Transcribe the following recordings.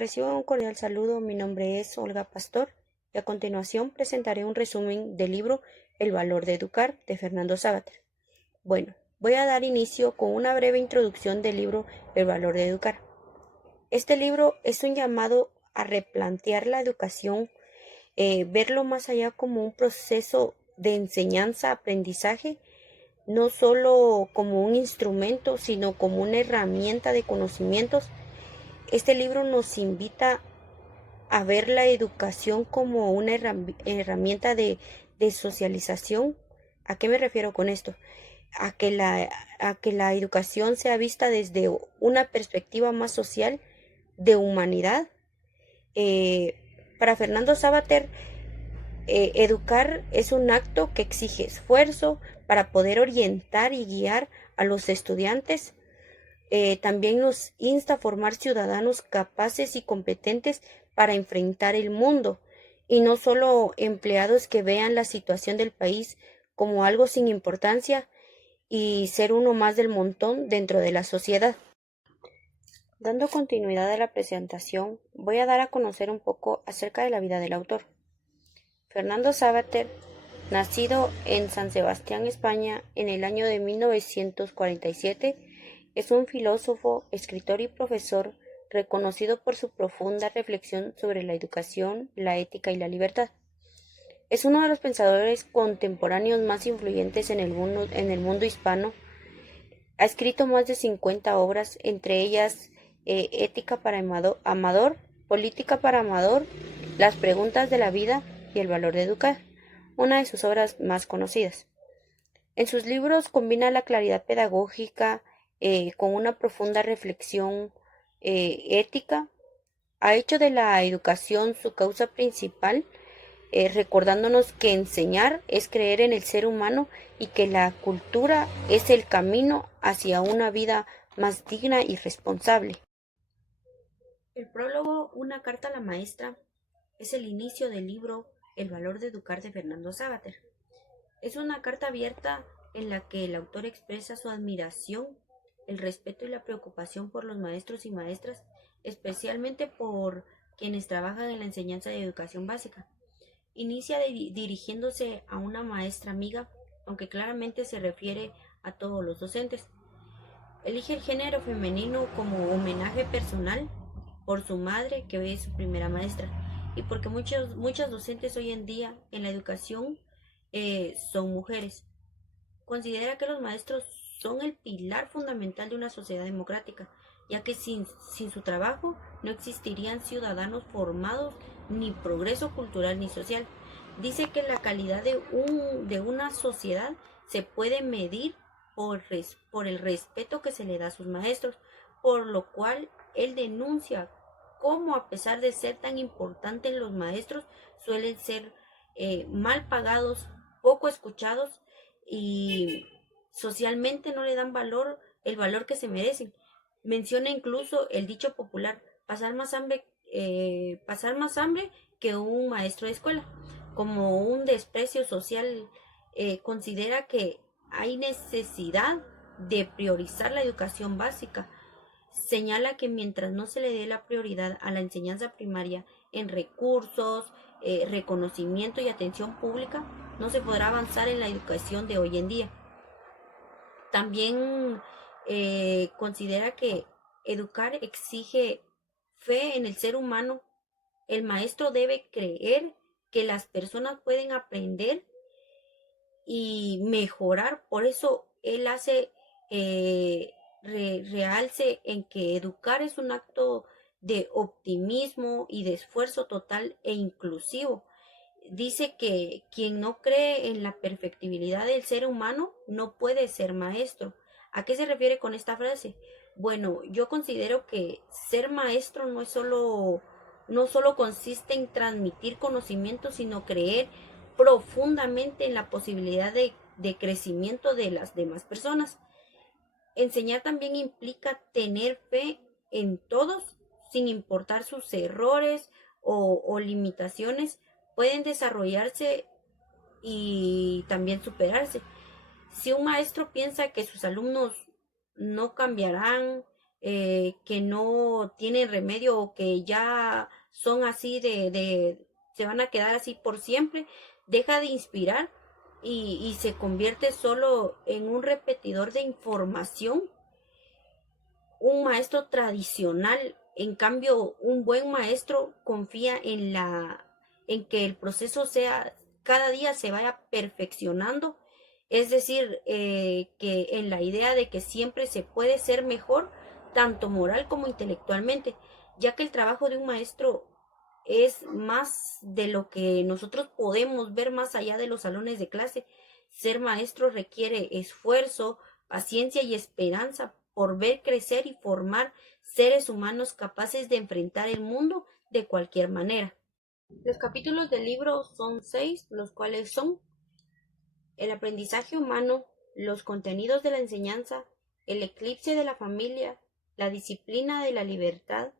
Reciban un cordial saludo, mi nombre es Olga Pastor y a continuación presentaré un resumen del libro El valor de educar de Fernando Savater. Bueno, voy a dar inicio con una breve introducción del libro El valor de educar. Este libro es un llamado a replantear la educación, verlo más allá como un proceso de enseñanza-aprendizaje, no solo como un instrumento, sino como una herramienta de conocimientos. Este libro nos invita a ver la educación como una herramienta de socialización. ¿A qué me refiero con esto? A que la educación sea vista desde una perspectiva más social, de humanidad. Para Fernando Savater, educar es un acto que exige esfuerzo para poder orientar y guiar a los estudiantes. También nos insta a formar ciudadanos capaces y competentes para enfrentar el mundo, y no solo empleados que vean la situación del país como algo sin importancia y ser uno más del montón dentro de la sociedad. Dando continuidad a la presentación, voy a dar a conocer un poco acerca de la vida del autor. Fernando Savater, nacido en San Sebastián, España, en el año de 1947, es un filósofo, escritor y profesor reconocido por su profunda reflexión sobre la educación, la ética y la libertad. Es uno de los pensadores contemporáneos más influyentes en el mundo hispano. Ha escrito más de 50 obras, entre ellas Ética para Amador, Política para Amador, Las preguntas de la vida y El valor de educar, una de sus obras más conocidas. En sus libros combina la claridad pedagógica con una profunda reflexión ética. Ha hecho de la educación su causa principal, recordándonos que enseñar es creer en el ser humano y que la cultura es el camino hacia una vida más digna y responsable. El prólogo, una carta a la maestra, es el inicio del libro El valor de educar de Fernando Savater. Es una carta abierta en la que el autor expresa su admiración, el respeto y la preocupación por los maestros y maestras, especialmente por quienes trabajan en la enseñanza de educación básica. Inicia dirigiéndose a una maestra amiga, aunque claramente se refiere a todos los docentes. Elige el género femenino como homenaje personal por su madre, que es su primera maestra, y porque muchos docentes hoy en día en la educación son mujeres. Considera que los maestros son el pilar fundamental de una sociedad democrática, ya que sin su trabajo no existirían ciudadanos formados, ni progreso cultural ni social. Dice que la calidad de una sociedad se puede medir por el respeto que se le da a sus maestros, por lo cual él denuncia cómo, a pesar de ser tan importantes, los maestros suelen ser mal pagados, poco escuchados y socialmente no le dan el valor que se merecen. Menciona incluso el dicho popular, pasar más hambre que un maestro de escuela, como un desprecio social. Considera que hay necesidad de priorizar la educación básica. Señala que mientras no se le dé la prioridad a la enseñanza primaria en recursos, reconocimiento y atención pública, no se podrá avanzar en la educación de hoy en día. También considera que educar exige fe en el ser humano. El maestro debe creer que las personas pueden aprender y mejorar. Por eso él hace realce en que educar es un acto de optimismo y de esfuerzo total e inclusivo. Dice que quien no cree en la perfectibilidad del ser humano no puede ser maestro. ¿A qué se refiere con esta frase? Bueno, yo considero que ser maestro no solo consiste en transmitir conocimiento, sino creer profundamente en la posibilidad de crecimiento de las demás personas. Enseñar también implica tener fe en todos, sin importar sus errores o limitaciones, pueden desarrollarse y también superarse. Si un maestro piensa que sus alumnos no cambiarán, que no tienen remedio o que ya son así se van a quedar así por siempre, deja de inspirar y se convierte solo en un repetidor de información. Un maestro tradicional, en cambio, un buen maestro confía en que el proceso sea, cada día se vaya perfeccionando, es decir, que en la idea de que siempre se puede ser mejor, tanto moral como intelectualmente, ya que el trabajo de un maestro es más de lo que nosotros podemos ver más allá de los salones de clase. Ser maestro requiere esfuerzo, paciencia y esperanza por ver crecer y formar seres humanos capaces de enfrentar el mundo de cualquier manera. Los capítulos del libro son 6, los cuales son el aprendizaje humano, los contenidos de la enseñanza, el eclipse de la familia, la disciplina de la libertad,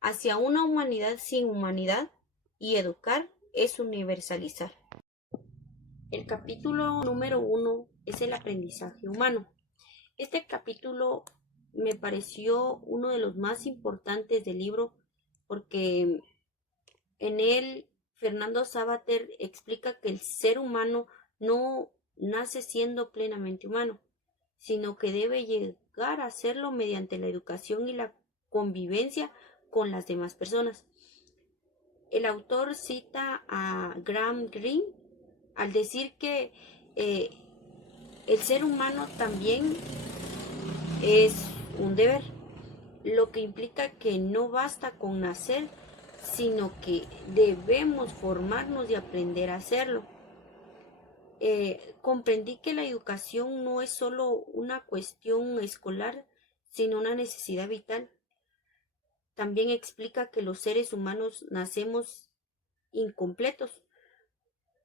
hacia una humanidad sin humanidad, y educar es universalizar. El capítulo número 1 es el aprendizaje humano. Este capítulo me pareció uno de los más importantes del libro porque en él Fernando Savater explica que el ser humano no nace siendo plenamente humano, sino que debe llegar a serlo mediante la educación y la convivencia con las demás personas. El autor cita a Graham Greene al decir que el ser humano también es un deber, lo que implica que no basta con nacer, sino que debemos formarnos y aprender a hacerlo. Comprendí que la educación no es solo una cuestión escolar, sino una necesidad vital. También explica que los seres humanos nacemos incompletos,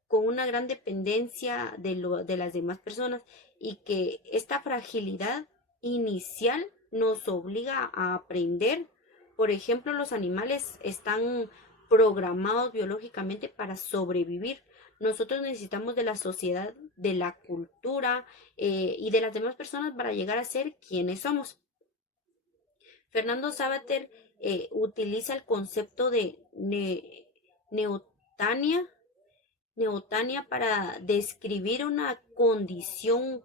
con una gran dependencia de las demás personas, y que esta fragilidad inicial nos obliga a aprender. Por ejemplo, los animales están programados biológicamente para sobrevivir. Nosotros necesitamos de la sociedad, de la cultura y de las demás personas para llegar a ser quienes somos. Fernando Savater utiliza el concepto de neotania para describir una condición.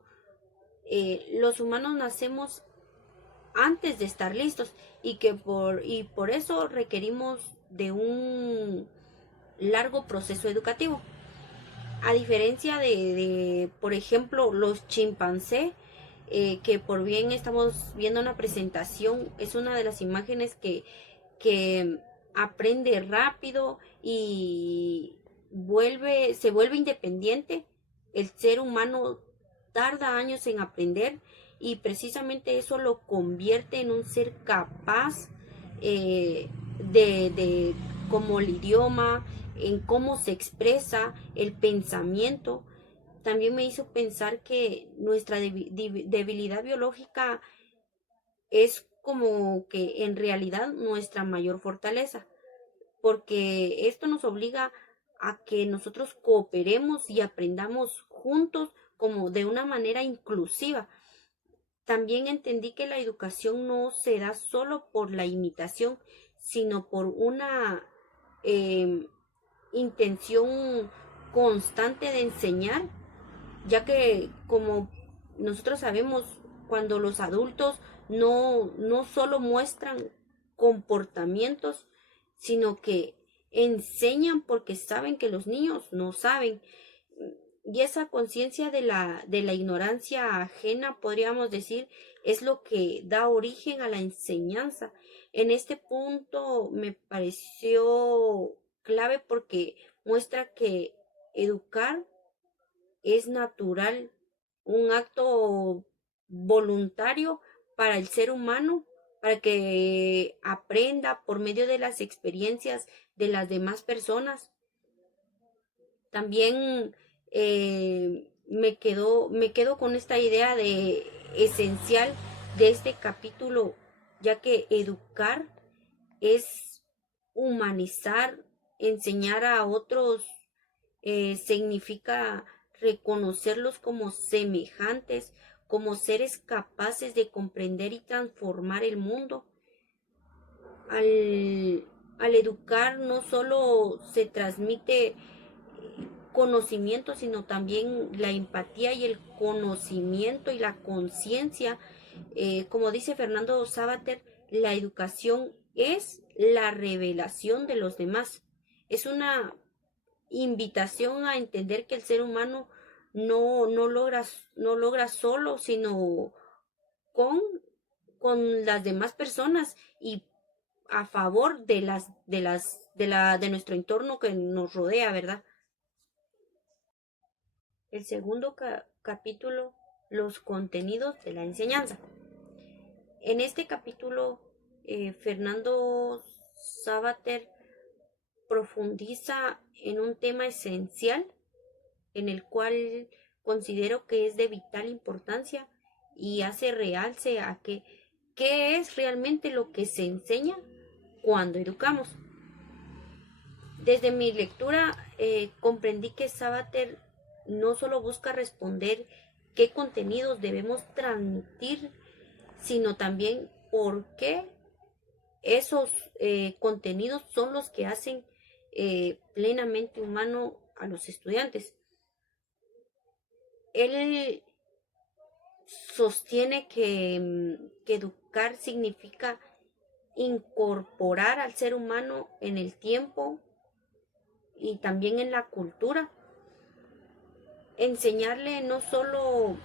Los humanos nacemos antes de estar listos y por eso requerimos de un largo proceso educativo. A diferencia por ejemplo, los chimpancés, que por bien estamos viendo una presentación, es una de las imágenes que aprende rápido y se vuelve independiente. El ser humano tarda años en aprender y precisamente eso lo convierte en un ser capaz de como el idioma, en cómo se expresa el pensamiento. También me hizo pensar que nuestra debilidad biológica es como que en realidad nuestra mayor fortaleza, porque esto nos obliga a que nosotros cooperemos y aprendamos juntos como de una manera inclusiva. También entendí que la educación no se da solo por la imitación, sino por una intención constante de enseñar, ya que como nosotros sabemos, cuando los adultos no solo muestran comportamientos, sino que enseñan porque saben que los niños no saben. Y esa conciencia de la ignorancia ajena, podríamos decir, es lo que da origen a la enseñanza. En este punto me pareció clave porque muestra que educar es natural, un acto voluntario para el ser humano, para que aprenda por medio de las experiencias de las demás personas. También me quedo con esta idea de esencial de este capítulo, ya que educar es humanizar, enseñar a otros significa reconocerlos como semejantes, como seres capaces de comprender y transformar el mundo. Al educar no solo se transmite conocimiento, sino también la empatía y el conocimiento y la conciencia. Como dice Fernando Savater, la educación es la revelación de los demás. Es una invitación a entender que el ser humano no logra solo, sino con, con las demás personas y a favor de nuestro entorno que nos rodea, ¿verdad? El segundo capítulo, los contenidos de la enseñanza. En este capítulo, Fernando Savater profundiza en un tema esencial en el cual considero que es de vital importancia y hace realce a que qué es realmente lo que se enseña cuando educamos. Desde mi lectura comprendí que Savater no solo busca responder qué contenidos debemos transmitir, sino también por qué esos contenidos son los que hacen plenamente humano a los estudiantes. Él sostiene que educar significa incorporar al ser humano en el tiempo y también en la cultura. Enseñarle no solo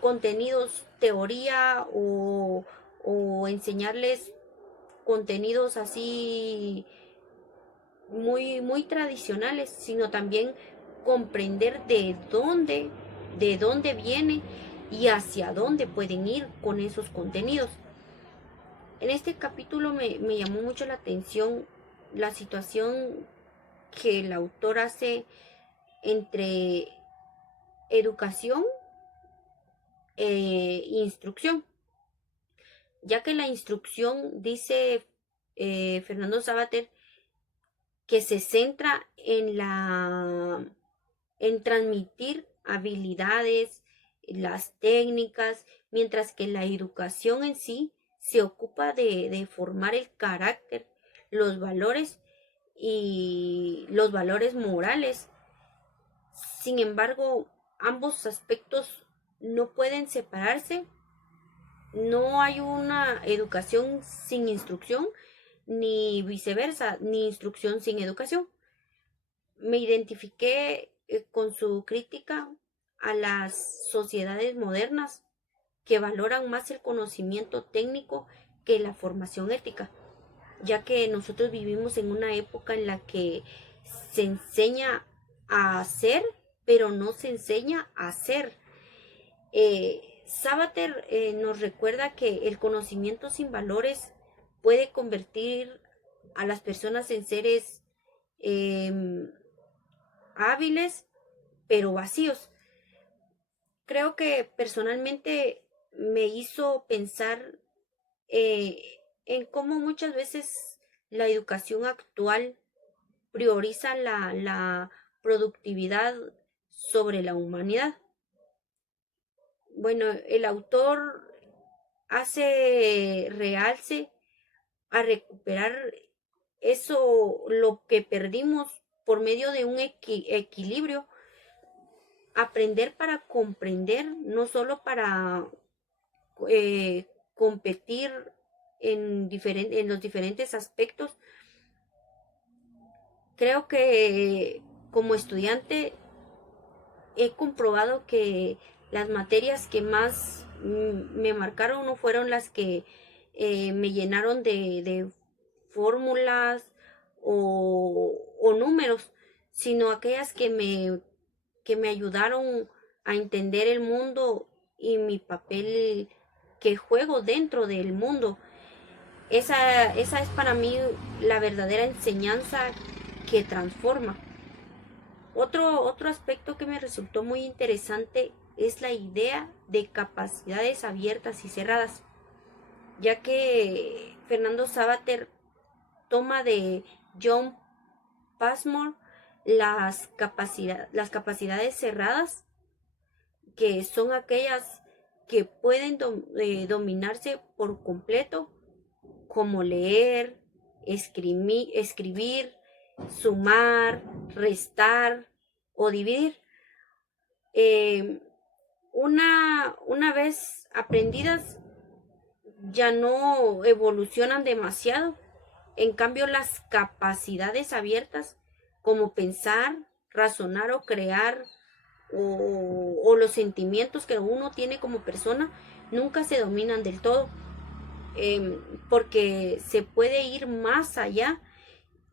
contenidos, teoría o enseñarles contenidos así muy tradicionales, sino también comprender de dónde viene y hacia dónde pueden ir con esos contenidos. En este capítulo me llamó mucho la atención la situación que el autor hace entre educación e instrucción, ya que la instrucción, dice Fernando Savater, que se centra en transmitir habilidades, las técnicas, mientras que la educación en sí se ocupa de formar el carácter, los valores y los valores morales. Sin embargo, ambos aspectos no pueden separarse. No hay una educación sin instrucción, ni viceversa, ni instrucción sin educación. Me identifiqué con su crítica a las sociedades modernas que valoran más el conocimiento técnico que la formación ética, ya que nosotros vivimos en una época en la que se enseña a hacer, pero no se enseña a hacer. Savater nos recuerda que el conocimiento sin valores puede convertir a las personas en seres eh, hábiles, pero vacíos. Creo que personalmente me hizo pensar en cómo muchas veces la educación actual prioriza la productividad sobre la humanidad. Bueno, el autor hace realce a recuperar eso, lo que perdimos por medio de un equilibrio, aprender para comprender, no solo para competir en los diferentes aspectos. Creo que como estudiante he comprobado que las materias que más me marcaron no fueron las que me llenaron de fórmulas o números, sino aquellas que me ayudaron a entender el mundo y mi papel que juego dentro del mundo. Esa es para mí la verdadera enseñanza que transforma. Otro aspecto que me resultó muy interesante es la idea de capacidades abiertas y cerradas, ya que Fernando Savater toma de John Passmore las capacidades cerradas, que son aquellas que pueden dominarse por completo, como leer, escribir, sumar, restar o dividir. Eh, una vez aprendidas, ya no evolucionan demasiado. En cambio, las capacidades abiertas, como pensar, razonar o crear, o los sentimientos que uno tiene como persona, nunca se dominan del todo, porque se puede ir más allá.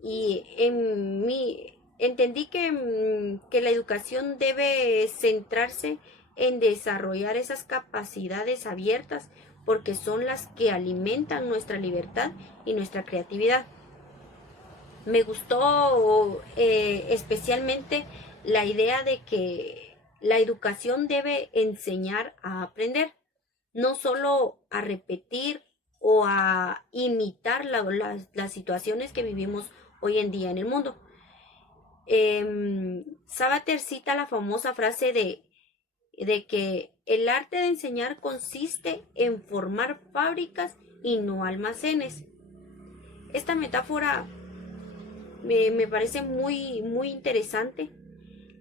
Y en mí entendí que la educación debe centrarse en desarrollar esas capacidades abiertas, porque son las que alimentan nuestra libertad y nuestra creatividad. Me gustó especialmente la idea de que la educación debe enseñar a aprender, no solo a repetir o a imitar las situaciones que vivimos hoy en día en el mundo. Sabater cita la famosa frase de que el arte de enseñar consiste en formar fábricas y no almacenes. Esta metáfora me parece muy interesante.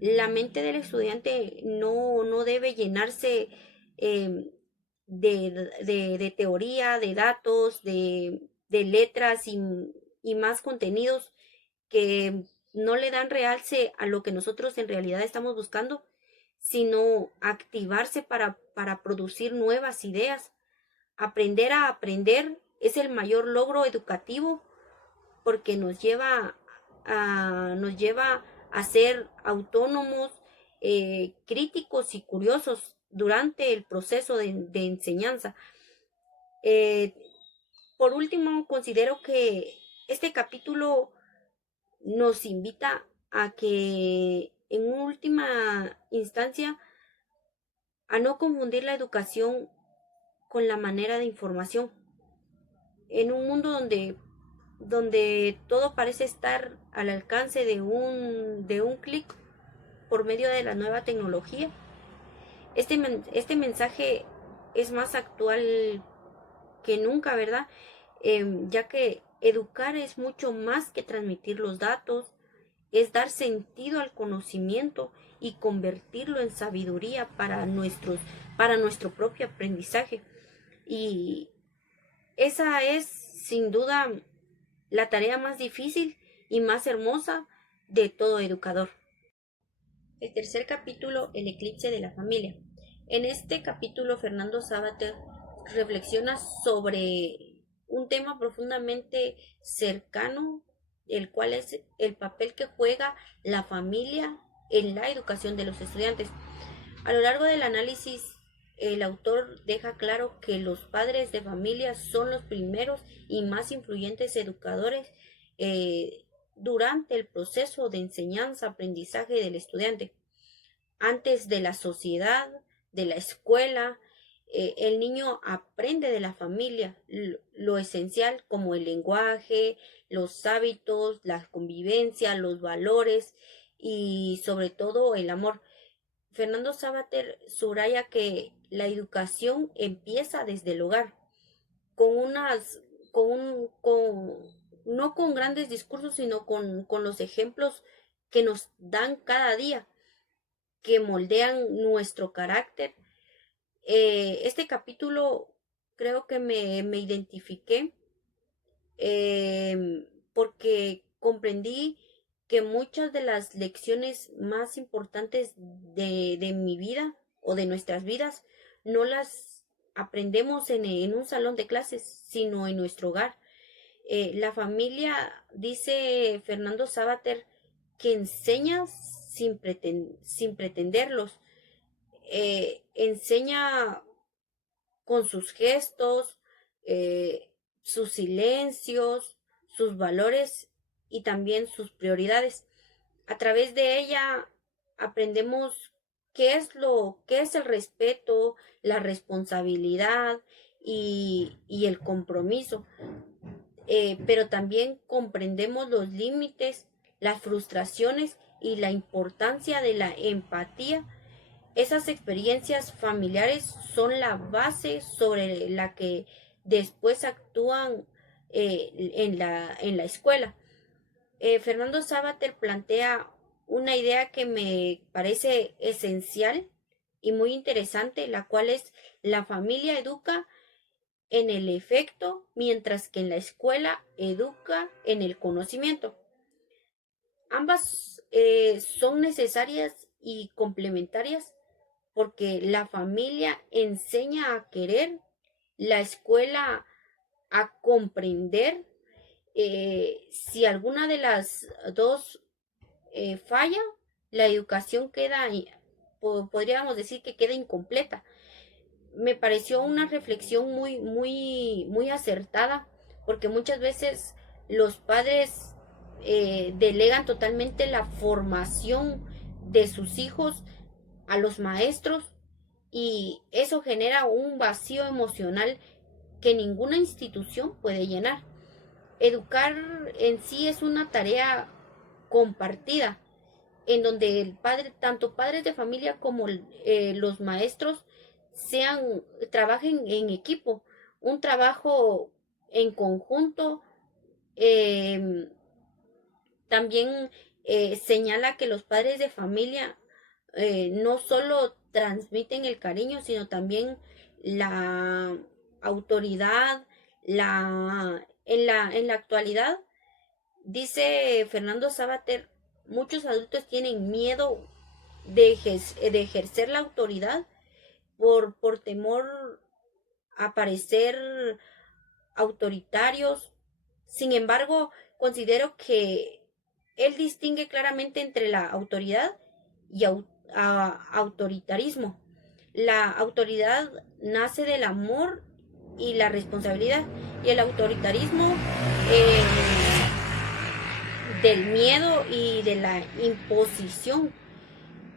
La mente del estudiante no debe llenarse eh, de teoría, de datos, de letras y más contenidos que no le dan realce a lo que nosotros en realidad estamos buscando, sino activarse para producir nuevas ideas. Aprender a aprender es el mayor logro educativo, porque nos lleva a ser autónomos, críticos y curiosos durante el proceso de enseñanza. Eh, por último, considero que este capítulo nos invita a que, en última instancia, a no confundir la educación con la manera de información. En un mundo donde todo parece estar al alcance de un clic por medio de la nueva tecnología, este mensaje es más actual que nunca, ¿verdad? Ya que educar es mucho más que transmitir los datos, es dar sentido al conocimiento y convertirlo en sabiduría para nuestro propio aprendizaje. Y esa es, sin duda, la tarea más difícil y más hermosa de todo educador. El tercer capítulo, el eclipse de la familia. En este capítulo, Fernando Sabater reflexiona sobre un tema profundamente cercano, el cual es el papel que juega la familia en la educación de los estudiantes. A lo largo del análisis, el autor deja claro que los padres de familia son los primeros y más influyentes educadores durante el proceso de enseñanza-aprendizaje del estudiante. Antes de la sociedad, de la escuela, el niño aprende de la familia lo esencial, como el lenguaje, los hábitos, la convivencia, los valores y sobre todo el amor. Fernando Sabater subraya que la educación empieza desde el hogar, con unas, no con grandes discursos, sino con los ejemplos que nos dan cada día, que moldean nuestro carácter. Este capítulo creo que me identifiqué, porque comprendí que muchas de las lecciones más importantes de mi vida o de nuestras vidas no las aprendemos en un salón de clases, sino en nuestro hogar. La familia, dice Fernando Sabater, que enseña sin pretenderlos, enseña con sus gestos, sus silencios, sus valores y también sus prioridades. A través de ella aprendemos qué es el respeto, la responsabilidad y el compromiso. Pero también comprendemos los límites, las frustraciones y la importancia de la empatía Esas experiencias familiares son la base sobre la que después actúan en la escuela. Fernando Sabater plantea una idea que me parece esencial y muy interesante, la cual es: la familia educa en el efecto, mientras que en la escuela educa en el conocimiento. Ambas son necesarias y complementarias, porque la familia enseña a querer, la escuela a comprender. Si alguna de las dos falla, la educación queda, podríamos decir que queda incompleta. Me pareció una reflexión muy acertada, porque muchas veces los padres delegan totalmente la formación de sus hijos a los maestros, y eso genera un vacío emocional que ninguna institución puede llenar. Educar en sí es una tarea compartida, en donde el padre, tanto padres de familia como los maestros trabajen en equipo, un trabajo en conjunto. eh, También señala que los padres de familia no solo transmiten el cariño, sino también la autoridad. En la actualidad, dice Fernando Sabater, muchos adultos tienen miedo de ejercer la autoridad por temor a parecer autoritarios. Sin embargo, considero que él distingue claramente entre la autoridad y autoritarismo. La autoridad nace del amor y la responsabilidad, y el autoritarismo eh, del miedo y de la imposición.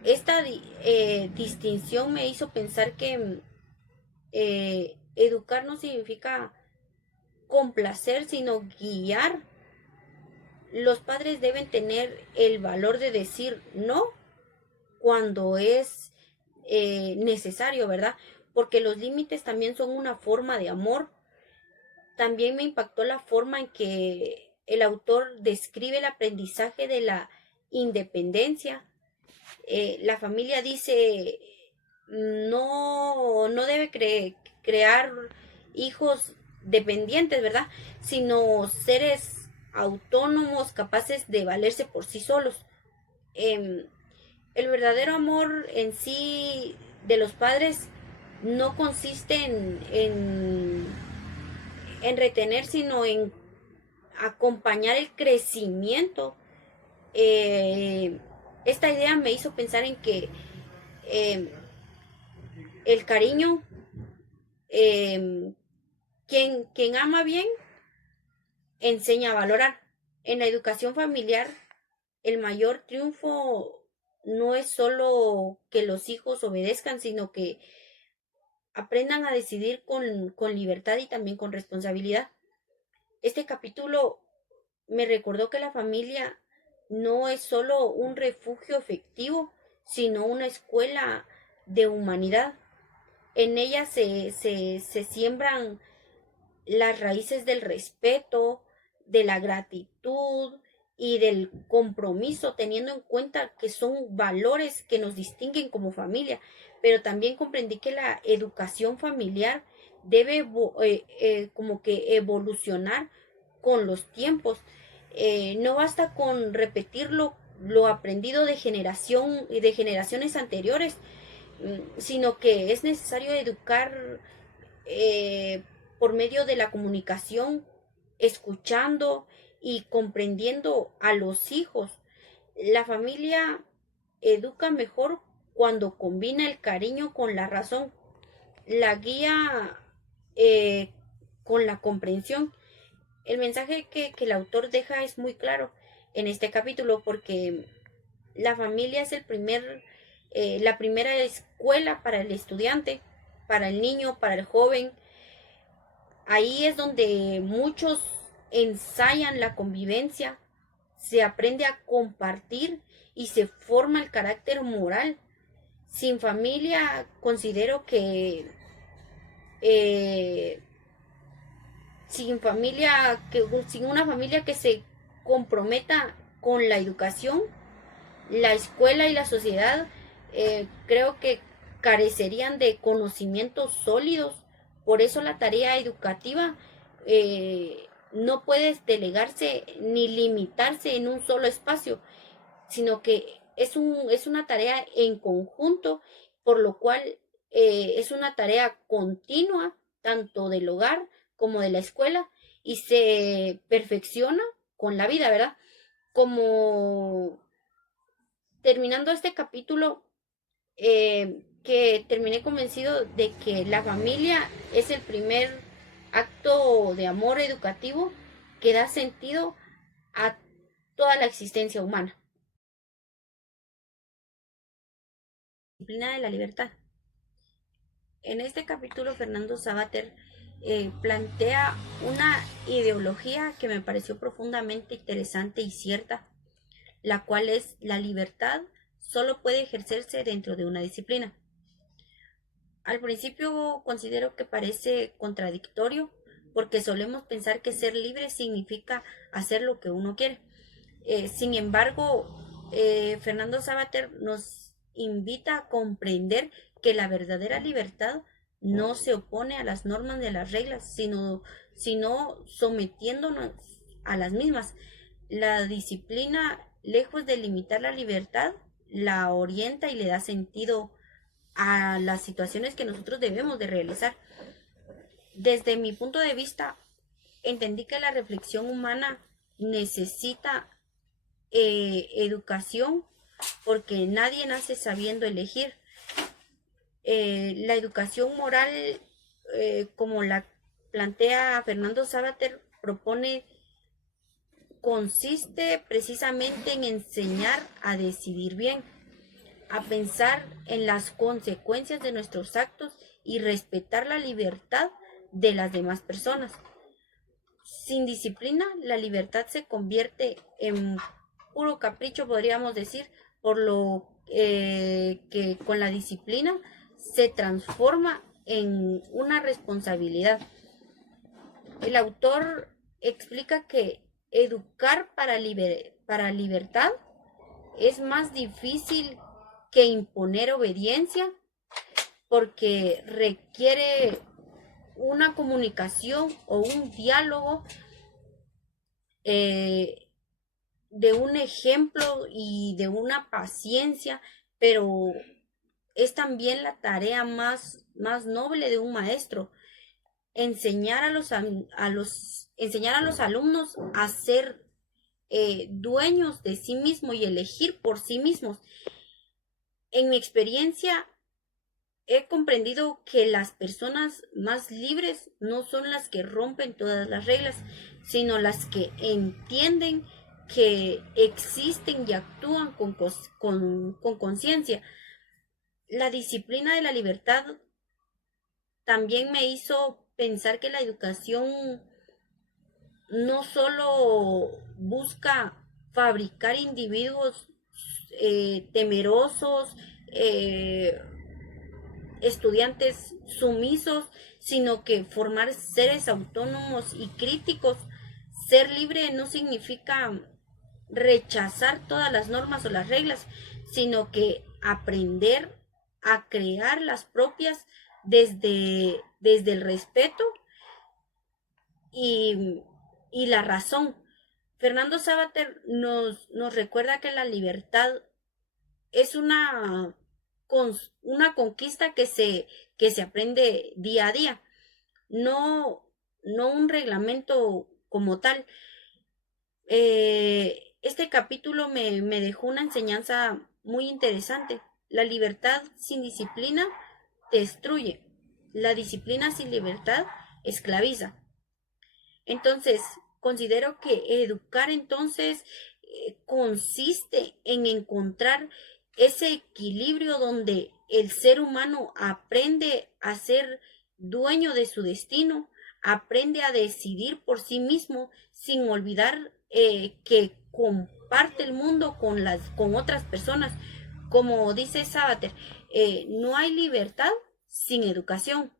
Esta distinción me hizo pensar que educar no significa complacer, sino guiar. Los padres deben tener el valor de decir no cuando es necesario, ¿verdad? Porque los límites también son una forma de amor. También me impactó la forma en que el autor describe el aprendizaje de la independencia. La familia dice: no debe crear hijos dependientes, ¿verdad? Sino seres autónomos, capaces de valerse por sí solos. Eh, el verdadero amor en sí de los padres no consiste en retener, sino en acompañar el crecimiento. Eh, esta idea me hizo pensar en que eh, el cariño, eh, quien ama bien, enseña a valorar. En la educación familiar, el mayor triunfo no es solo que los hijos obedezcan, sino que aprendan a decidir con libertad y también con responsabilidad. Este capítulo me recordó que la familia no es solo un refugio efectivo, sino una escuela de humanidad. En ella se siembran las raíces del respeto, de la gratitud y del compromiso, teniendo en cuenta que son valores que nos distinguen como familia. Pero también comprendí que la educación familiar debe como que evolucionar con los tiempos. No basta con repetir lo aprendido de generación y de generaciones anteriores, sino que es necesario educar eh, por medio de la comunicación, escuchando y comprendiendo a los hijos. La familia educa mejor cuando combina el cariño con la razón, la guía eh, con la comprensión. El mensaje que el autor deja es muy claro en este capítulo, porque la familia es la primera escuela para el estudiante, para el niño, para el joven. Ahí es donde muchos ensayan la convivencia, se aprende a compartir y se forma el carácter moral. Sin familia, considero que eh, sin una familia que se comprometa con la educación, la escuela y la sociedad, creo que carecerían de conocimientos sólidos. Por eso la tarea educativa no puede delegarse ni limitarse en un solo espacio, sino que es una tarea en conjunto, por lo cual es una tarea continua, tanto del hogar como de la escuela, y se perfecciona con la vida, ¿verdad? Como terminando este capítulo, que terminé convencido de que la familia es el primer acto de amor educativo que da sentido a toda la existencia humana. Disciplina de la libertad. En este capítulo, Fernando Savater plantea una ideología que me pareció profundamente interesante y cierta, la cual es: la libertad solo puede ejercerse dentro de una disciplina. Al principio considero que parece contradictorio, porque solemos pensar que ser libre significa hacer lo que uno quiere. Sin embargo, Fernando Savater nos invita a comprender que la verdadera libertad no se opone a las normas de las reglas, sino sometiéndonos a las mismas. La disciplina, lejos de limitar la libertad, la orienta y le da sentido a las situaciones que nosotros debemos de realizar. Desde mi punto de vista, entendí que la reflexión humana necesita educación, porque nadie nace sabiendo elegir. La educación moral, como la plantea Fernando Savater, consiste precisamente en enseñar a decidir bien, a pensar en las consecuencias de nuestros actos y respetar la libertad de las demás personas. Sin disciplina, la libertad se convierte en puro capricho, podríamos decir, por lo que con la disciplina se transforma en una responsabilidad. El autor explica que educar para libertad es más difícil que imponer obediencia, porque requiere una comunicación o un diálogo, de un ejemplo y de una paciencia, pero es también la tarea más noble de un maestro: enseñar enseñar a los alumnos a ser dueños de sí mismos y elegir por sí mismos. En mi experiencia, he comprendido que las personas más libres no son las que rompen todas las reglas, sino las que entienden que existen y actúan con conciencia. La disciplina de la libertad también me hizo pensar que la educación no solo busca fabricar individuos temerosos, estudiantes sumisos, sino que formar seres autónomos y críticos. Ser libre no significa rechazar todas las normas o las reglas, sino que aprender a crear las propias desde el respeto y, y la razón. Fernando Savater nos recuerda que la libertad es una conquista que se aprende día a día, no, no un reglamento como tal. Este capítulo me dejó una enseñanza muy interesante. La libertad sin disciplina destruye. La disciplina sin libertad esclaviza. Entonces, considero que educar entonces consiste en encontrar ese equilibrio donde el ser humano aprende a ser dueño de su destino, aprende a decidir por sí mismo, sin olvidar que comparte el mundo con otras personas. Como dice Savater, No hay libertad sin educación.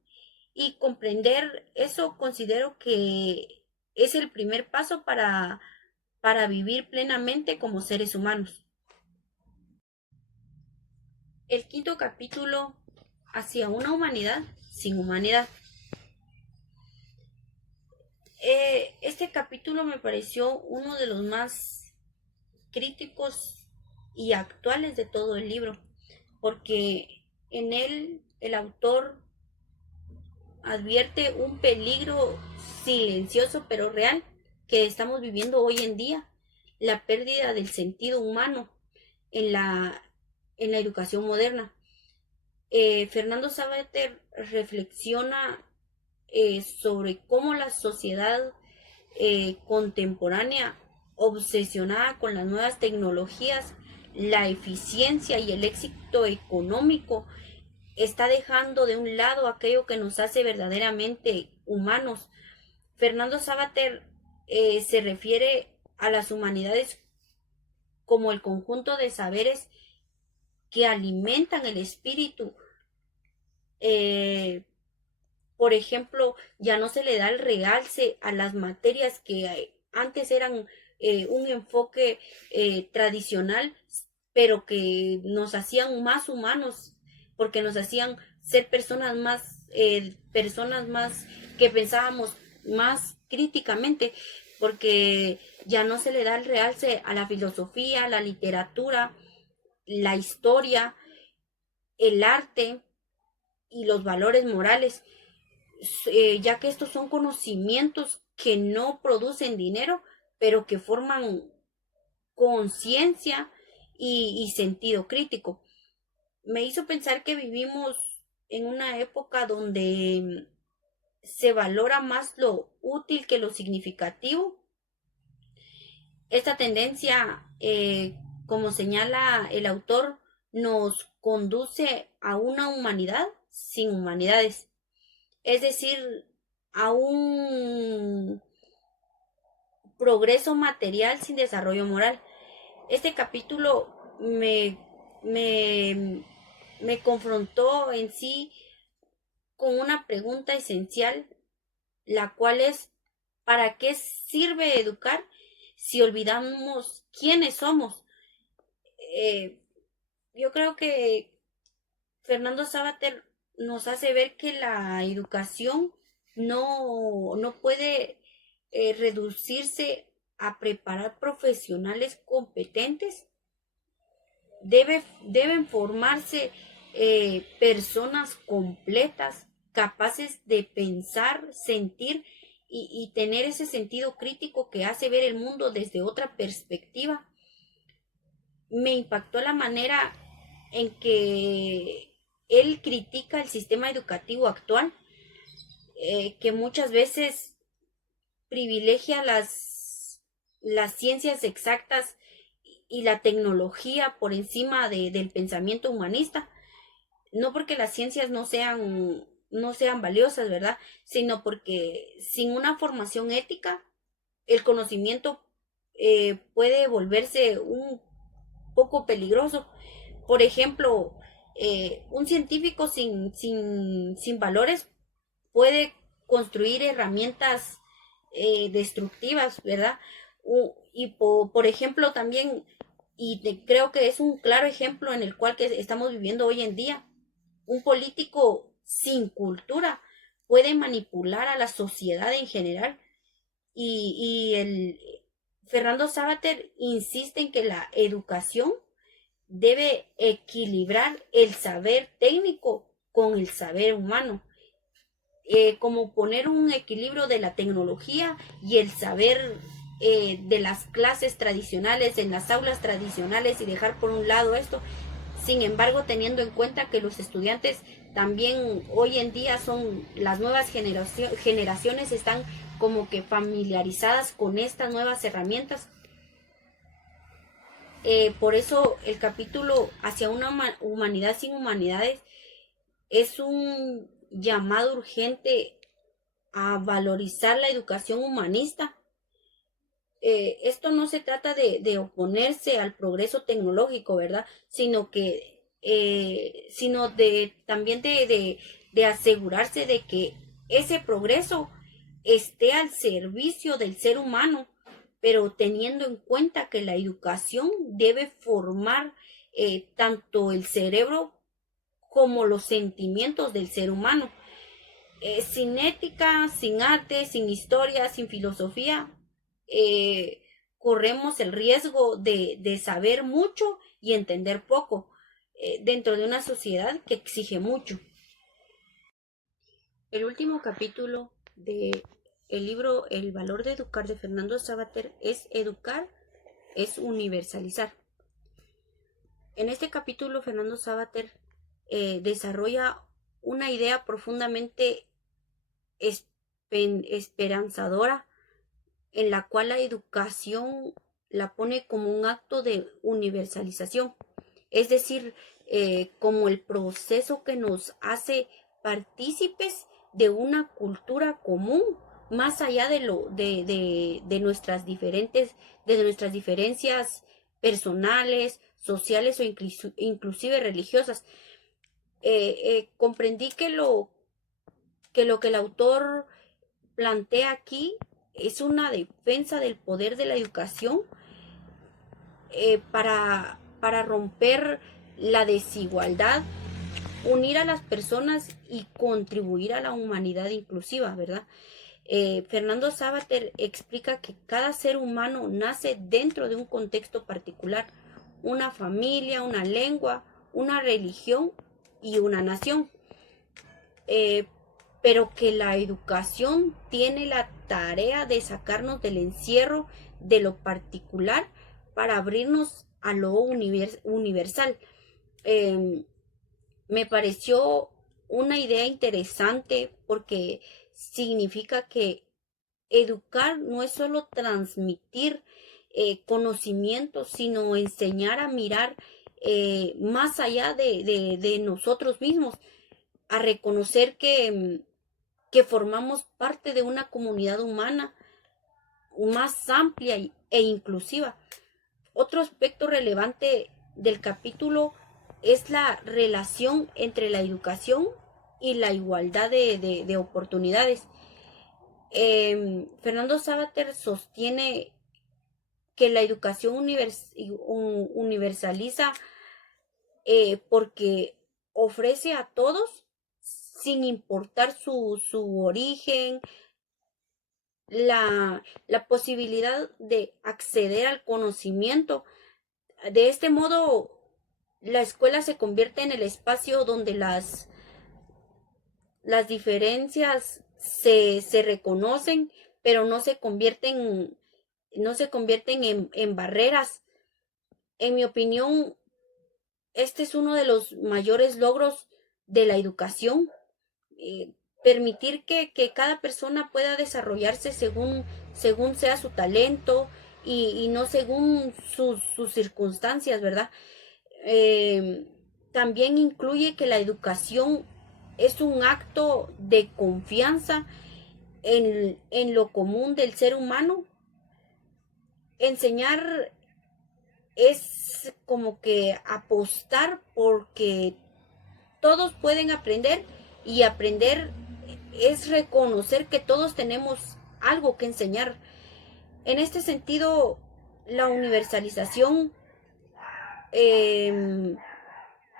Y comprender eso considero que es el primer paso para vivir plenamente como seres humanos. El quinto capítulo, hacia una humanidad sin humanidad. Este capítulo me pareció uno de los más críticos y actuales de todo el libro, porque en él el autor advierte un peligro silencioso pero real que estamos viviendo hoy en día, la pérdida del sentido humano en la educación moderna. Fernando Savater reflexiona sobre cómo la sociedad contemporánea, obsesionada con las nuevas tecnologías, la eficiencia y el éxito económico, está dejando de un lado aquello que nos hace verdaderamente humanos. Fernando Savater se refiere a las humanidades como el conjunto de saberes que alimentan el espíritu. Por ejemplo, ya no se le da el realce a las materias que antes eran un enfoque tradicional, pero que nos hacían más humanos, porque nos hacían ser personas más que pensábamos más críticamente, porque ya no se le da el realce a la filosofía, la literatura, la historia, el arte y los valores morales, ya que estos son conocimientos que no producen dinero, pero que forman conciencia y sentido crítico. Me hizo pensar que vivimos en una época donde se valora más lo útil que lo significativo. Esta tendencia, como señala el autor, nos conduce a una humanidad sin humanidades, es decir, a un progreso material sin desarrollo moral. Este capítulo me, me confrontó en sí con una pregunta esencial, la cual es: ¿para qué sirve educar si olvidamos quiénes somos? Eh, yo creo que Fernando Savater nos hace ver que la educación no puede reducirse a preparar profesionales competentes. Deben formarse personas completas, capaces de pensar, sentir y tener ese sentido crítico que hace ver el mundo desde otra perspectiva. Me impactó la manera en que él critica el sistema educativo actual, que muchas veces privilegia las ciencias exactas y la tecnología por encima del pensamiento humanista. No porque las ciencias no sean valiosas, ¿verdad? Sino porque sin una formación ética, el conocimiento puede volverse un poco peligroso. Por ejemplo, un científico sin valores puede construir herramientas destructivas, ¿verdad? Por ejemplo, también, creo que es un claro ejemplo en el cual que estamos viviendo hoy en día, un político sin cultura puede manipular a la sociedad en general. El Fernando Savater insiste en que la educación debe equilibrar el saber técnico con el saber humano, como poner un equilibrio de la tecnología y el saber de las clases tradicionales en las aulas tradicionales, y dejar por un lado esto. Sin embargo, teniendo en cuenta que los estudiantes también hoy en día son las nuevas generaciones, están como que familiarizadas con estas nuevas herramientas. Por eso el capítulo hacia una humanidad sin humanidades es un llamado urgente a valorizar la educación humanista. Esto no se trata de oponerse al progreso tecnológico, ¿verdad? Sino que sino también de asegurarse de que ese progreso esté al servicio del ser humano, pero teniendo en cuenta que la educación debe formar tanto el cerebro como los sentimientos del ser humano. Sin ética, sin arte, sin historia, sin filosofía, corremos el riesgo de saber mucho y entender poco dentro de una sociedad que exige mucho. El último capítulo de el libro El valor de educar de Fernando Savater es Educar es universalizar. En este capítulo Fernando Savater desarrolla una idea profundamente esperanzadora, en la cual la educación la pone como un acto de universalización, es decir, como el proceso que nos hace partícipes de una cultura común, más allá de nuestras diferencias personales, sociales o inclusive religiosas. Comprendí que lo que el autor plantea aquí es una defensa del poder de la educación para romper la desigualdad, unir a las personas y contribuir a la humanidad inclusiva, ¿verdad? Fernando Savater explica que cada ser humano nace dentro de un contexto particular, una familia, una lengua, una religión y una nación. Pero que la educación tiene la tarea de sacarnos del encierro de lo particular para abrirnos a lo universal. Me pareció una idea interesante porque significa que educar no es solo transmitir conocimientos, sino enseñar a mirar más allá de nosotros mismos, a reconocer que formamos parte de una comunidad humana más amplia e inclusiva. Otro aspecto relevante del capítulo es la relación entre la educación y la igualdad de oportunidades. Fernando Savater sostiene que la educación universaliza porque ofrece a todos, sin importar su origen, la posibilidad de acceder al conocimiento. De este modo, la escuela se convierte en el espacio donde las diferencias se reconocen, pero no se convierten en barreras. En mi opinión, este es uno de los mayores logros de la educación. Permitir que cada persona pueda desarrollarse según sea su talento y no según sus circunstancias, ¿verdad? También incluye que la educación es un acto de confianza en lo común del ser humano. Enseñar es como que apostar porque todos pueden aprender, y aprender es reconocer que todos tenemos algo que enseñar. En este sentido, la universalización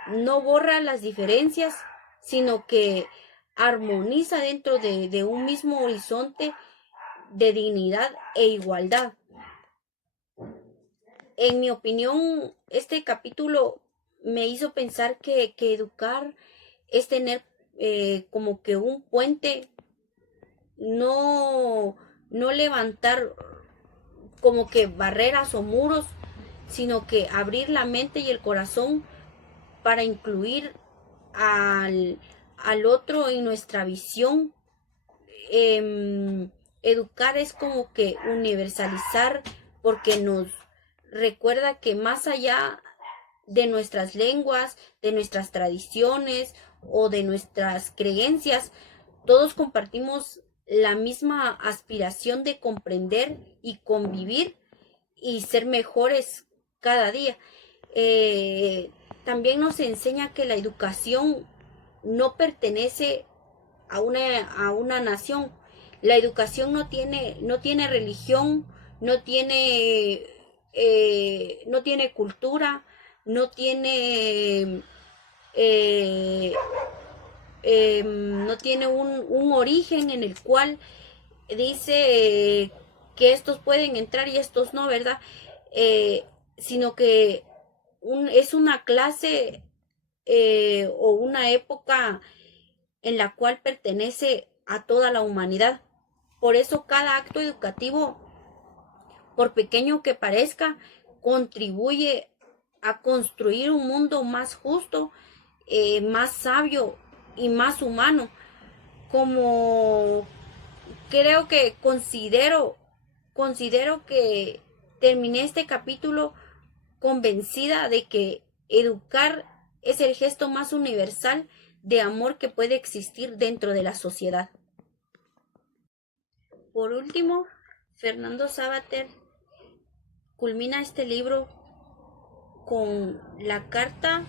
no borra las diferencias, sino que armoniza dentro de un mismo horizonte de dignidad e igualdad. En mi opinión, este capítulo me hizo pensar que educar es tener como que un puente, no levantar como que barreras o muros, sino que abrir la mente y el corazón para incluir al otro en nuestra visión. Educar es como que universalizar, porque nos recuerda que más allá de nuestras lenguas, de nuestras tradiciones o de nuestras creencias, todos compartimos la misma aspiración de comprender y convivir y ser mejores cada día. también nos enseña que la educación no pertenece a una nación. La educación no tiene religión, no tiene cultura, no tiene, eh, no tiene un origen en el cual dice que estos pueden entrar y estos no, ¿verdad? Sino que es una clase o una época en la cual pertenece a toda la humanidad. Por eso cada acto educativo, por pequeño que parezca, contribuye a construir un mundo más justo, más sabio y más humano. Como creo que considero que terminé este capítulo convencida de que educar es el gesto más universal de amor que puede existir dentro de la sociedad. Por último, Fernando Savater culmina este libro con la carta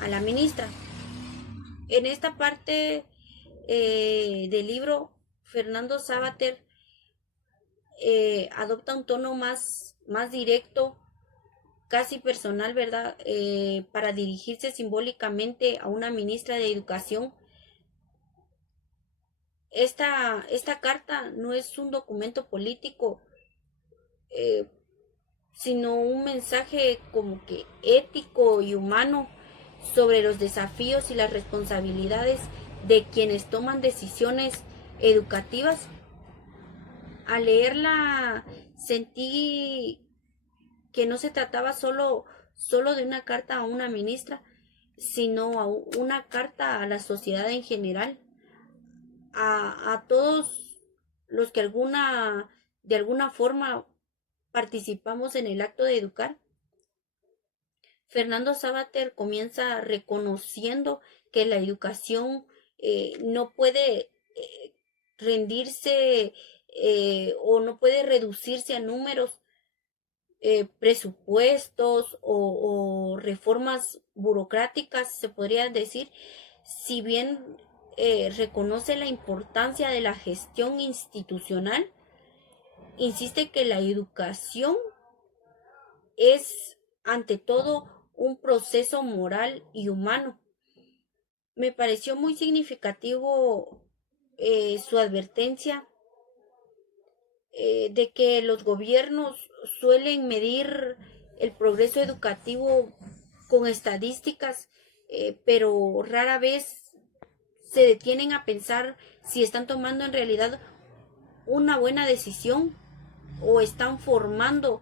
a la ministra. En esta parte del libro, Fernando Savater adopta un tono más directo, casi personal, ¿verdad? Para dirigirse simbólicamente a una ministra de Educación. Esta carta no es un documento político, eh, sino un mensaje como que ético y humano sobre los desafíos y las responsabilidades de quienes toman decisiones educativas. Al leerla sentí que no se trataba solo de una carta a una ministra, sino a una carta a la sociedad en general, a todos los que de alguna forma participamos en el acto de educar. Fernando Savater comienza reconociendo que la educación no puede rendirse o no puede reducirse a números, presupuestos o reformas burocráticas, se podría decir, si bien reconoce la importancia de la gestión institucional, insiste que la educación es ante todo un proceso moral y humano. Me pareció muy significativo su advertencia de que los gobiernos suelen medir el progreso educativo con estadísticas, pero rara vez se detienen a pensar si están tomando en realidad una buena decisión o están formando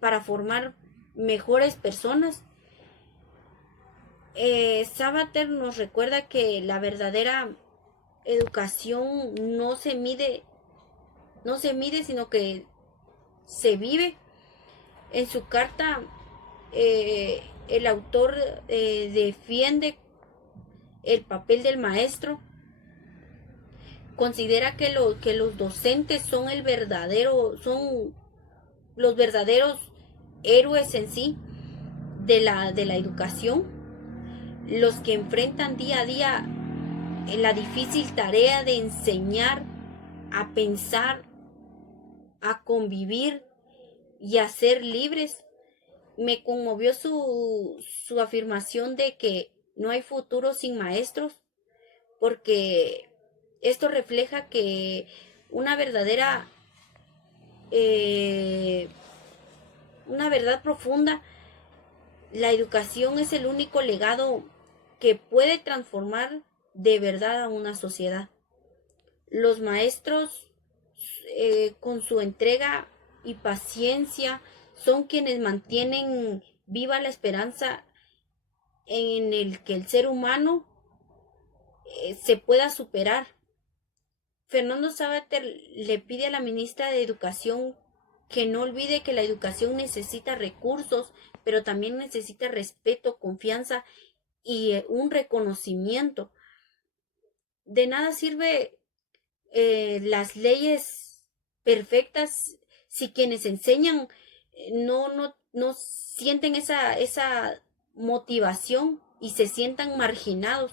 para formar mejores personas. Savater nos recuerda que la verdadera educación no se mide, sino que se vive. En su carta, el autor defiende el papel del maestro, considera que los docentes son son los verdaderos héroes en sí de la educación, los que enfrentan día a día la difícil tarea de enseñar a pensar, a convivir y a ser libres. Me conmovió su afirmación de que no hay futuro sin maestros, porque esto refleja que una verdadera, eh, una verdad profunda, la educación es el único legado que puede transformar de verdad a una sociedad. Los maestros, con su entrega y paciencia, son quienes mantienen viva la esperanza en el que el ser humano se pueda superar. Fernando Savater le pide a la ministra de Educación que no olvide que la educación necesita recursos, pero también necesita respeto, confianza y un reconocimiento. De nada sirve las leyes perfectas si quienes enseñan no sienten esa motivación y se sientan marginados.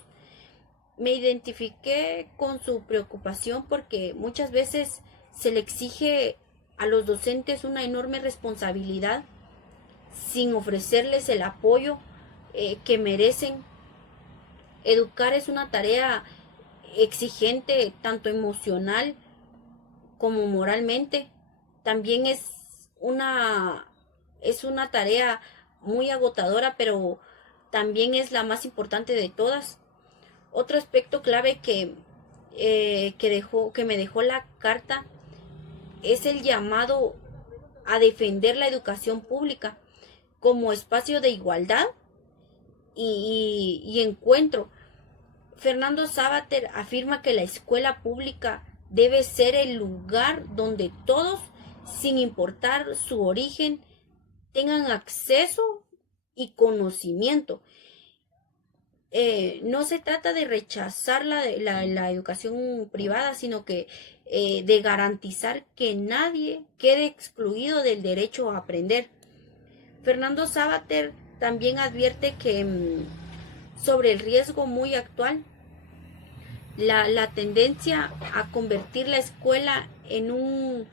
Me identifiqué con su preocupación porque muchas veces se le exige a los docentes una enorme responsabilidad sin ofrecerles el apoyo que merecen. Educar es una tarea exigente tanto emocional como moralmente. También es una tarea muy agotadora, pero también es la más importante de todas. Otro aspecto clave que me dejó la carta es el llamado a defender la educación pública como espacio de igualdad y encuentro. Fernando Savater afirma que la escuela pública debe ser el lugar donde todos, sin importar su origen, tengan acceso y conocimiento. No se trata de rechazar la educación privada, sino que de garantizar que nadie quede excluido del derecho a aprender. Fernando Savater también advierte que sobre el riesgo muy actual, la tendencia a convertir la escuela en un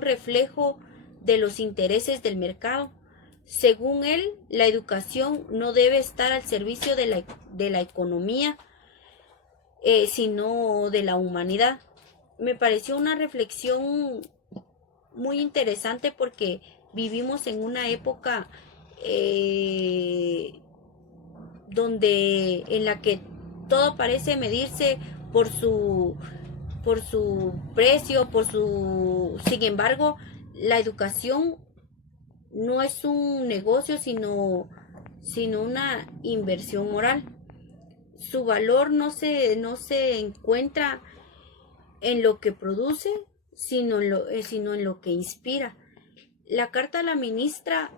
reflejo de los intereses del mercado. Según él, la educación no debe estar al servicio de la economía, sino de la humanidad. Me pareció una reflexión muy interesante porque vivimos en una época en la que todo parece medirse por por su precio, sin embargo, la educación no es un negocio, sino una inversión moral. Su valor no se encuentra en lo que produce, sino en lo que inspira. La carta a la ministra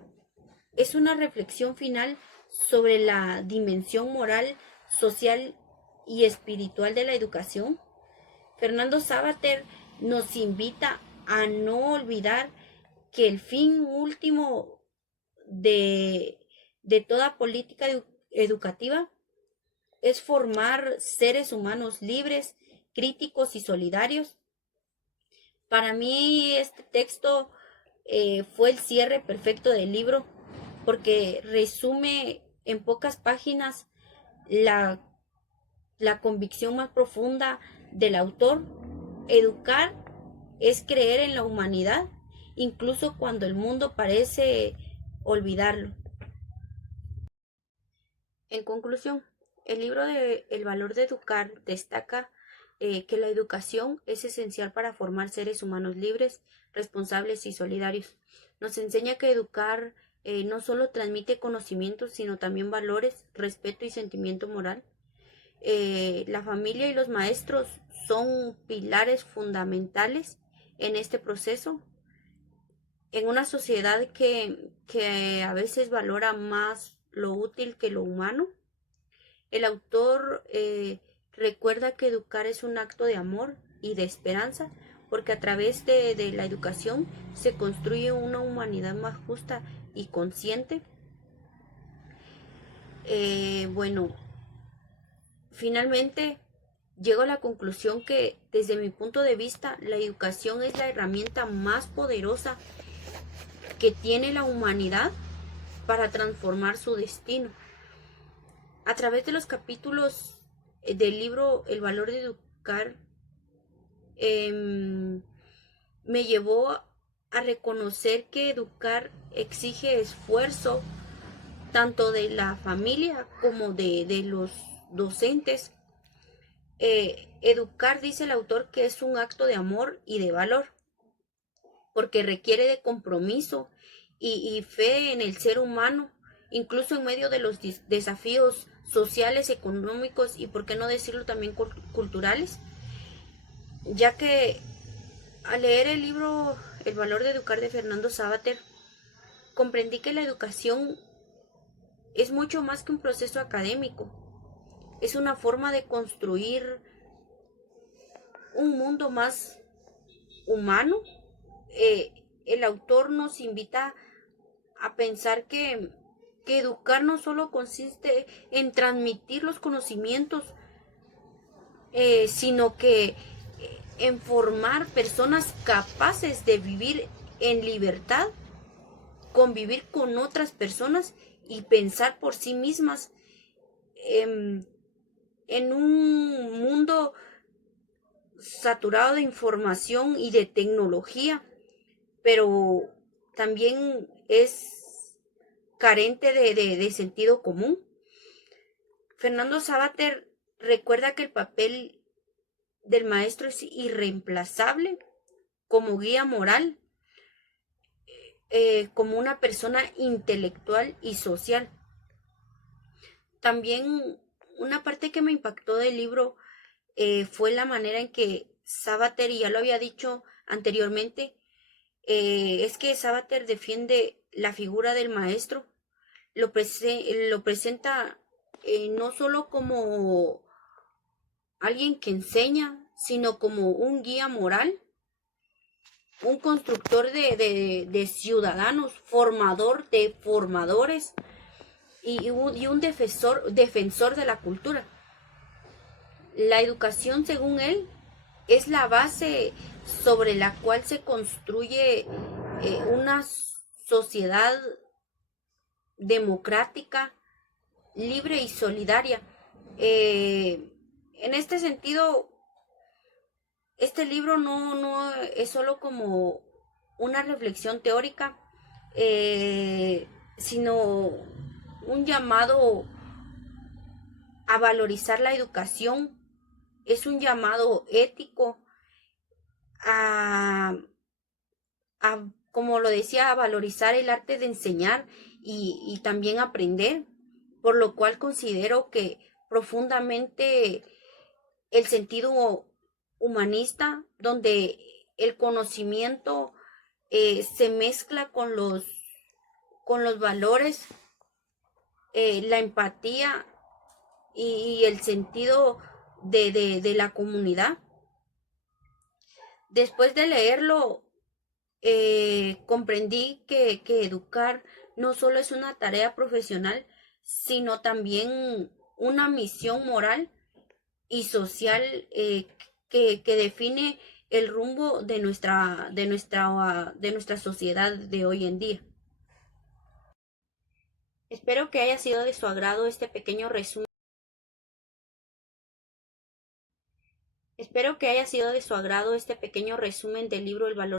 es una reflexión final sobre la dimensión moral, social y espiritual de la educación. Fernando Savater nos invita a no olvidar que el fin último de toda política educativa es formar seres humanos libres, críticos y solidarios. Para mí este texto fue el cierre perfecto del libro porque resume en pocas páginas la, la convicción más profunda del autor. Educar es creer en la humanidad, incluso cuando el mundo parece olvidarlo. En conclusión, el libro de El valor de educar destaca que la educación es esencial para formar seres humanos libres, responsables y solidarios. Nos enseña que educar no solo transmite conocimientos, sino también valores, respeto y sentimiento moral. La familia y los maestros son pilares fundamentales en este proceso. En una sociedad que a veces valora más lo útil que lo humano, el autor recuerda que educar es un acto de amor y de esperanza, porque a través de la educación se construye una humanidad más justa y consciente. Bueno, finalmente llego a la conclusión que desde mi punto de vista la educación es la herramienta más poderosa que tiene la humanidad para transformar su destino. A través de los capítulos del libro El valor de educar, me llevó a reconocer que educar exige esfuerzo tanto de la familia como de los docentes. Educar, dice el autor, que es un acto de amor y de valor, porque requiere de compromiso y fe en el ser humano, incluso en medio de los desafíos sociales, económicos y, por qué no decirlo, también culturales, ya que al leer el libro El valor de educar de Fernando Savater, comprendí que la educación es mucho más que un proceso académico, es una forma de construir un mundo más humano. El autor nos invita a pensar que educar no solo consiste en transmitir los conocimientos, sino que en formar personas capaces de vivir en libertad, convivir con otras personas y pensar por sí mismas en un mundo saturado de información y de tecnología, pero también es carente de sentido común. Fernando Savater recuerda que el papel del maestro es irreemplazable como guía moral, como una persona intelectual y social. También una parte que me impactó del libro fue la manera en que Savater, y ya lo había dicho anteriormente, es que Savater defiende la figura del maestro, lo presenta no solo como alguien que enseña, sino como un guía moral, un constructor de ciudadanos, formador de formadores y un defensor de la cultura. La educación, según él, es la base sobre la cual se construye una sociedad democrática, libre y solidaria. En este sentido, este libro no es solo como una reflexión teórica, sino un llamado a valorizar la educación, es un llamado ético a, como lo decía, a valorizar el arte de enseñar y también aprender, por lo cual considero que profundamente el sentido humanista, donde el conocimiento se mezcla con los valores, la empatía y el sentido de la comunidad. Después de leerlo, comprendí que educar no solo es una tarea profesional, sino también una misión moral y social que define el rumbo de nuestra sociedad de hoy en día. Espero que haya sido de su agrado este pequeño resumen. Espero que haya sido de su agrado este pequeño resumen del libro El valor